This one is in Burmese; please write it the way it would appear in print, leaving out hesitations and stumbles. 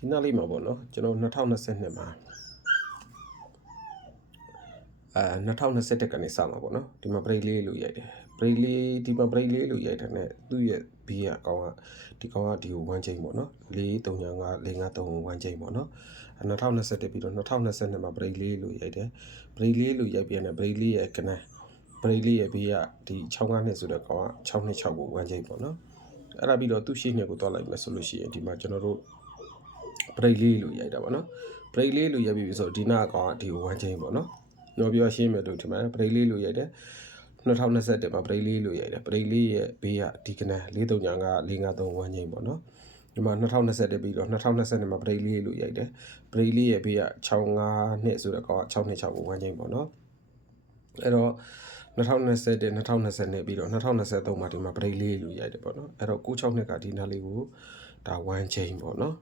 ဒီနားလေးမှာပေါ့နော်ကျွန်တော်2022မှာ2021ကနေစမှာပေါ့နော်ဒီမှာ break လေးလို့ရိုက်တယ် break လေးဒီမှာ break လေးလို့ရိုက်တယ်နဲ့သူ့ရဲ့ဘေးကအကောင်ကဒီကောင်ကဒီကို1ချိန်ပေါ့နော်435 1ချိန်ပေါ့နော်2021ပြီးတော့2022မှာ break လေးလို့ရိုက်တယ် break လေးလို့ရိုက်ပြန်တယ် break လေးရဲ့ကနန်း break လေးရဲ့ဘေးကဒီ65နှစ်ဆိုတဲ့ကောင်က626ကို1ချိန်ပေါ့နော်အဲ့ဒါပြီးတော့သူ့ရှေ့နှစ်ကိုတွားလိုက်မယ်ဆိုလို့ရှိရင်ဒီမှာကျွန်တော်တို့ break လေးလို့ရိုက်တာပေါ့နော် break လေးလို့ရိုက်ပြီးဆိုတော့ဒီနာကောင်ကဒီကို1ချိန်ပေါ့နော်ကျွန်တော်ပြောရှင်းမယ်တို့ဒီမှာ break လေးလို့ရိုက်တယ်2021မှာ break လေးလို့ရိုက်တယ် break လေးရဲ့ဘေးကဒီကနန်း435 453 1ချိန်ပေါ့နော်ဒီမှာ2021ပြီးတော့2022မှာ break လေးလို့ရိုက်တယ် break လေးရဲ့ဘေးက65နှစ်ဆိုတဲ့ကောင်က626ကို1ချိန်ပေါ့နော်အဲ့တော့2021 2022ပြီးတော့2023မှာဒီမှာ break လေးလို့ရိုက်တယ်ပေါ့နော်အဲ့တော့96နှစ်ကဒီနားလေးကိုဒါ1ချိန်ပေါ့နော်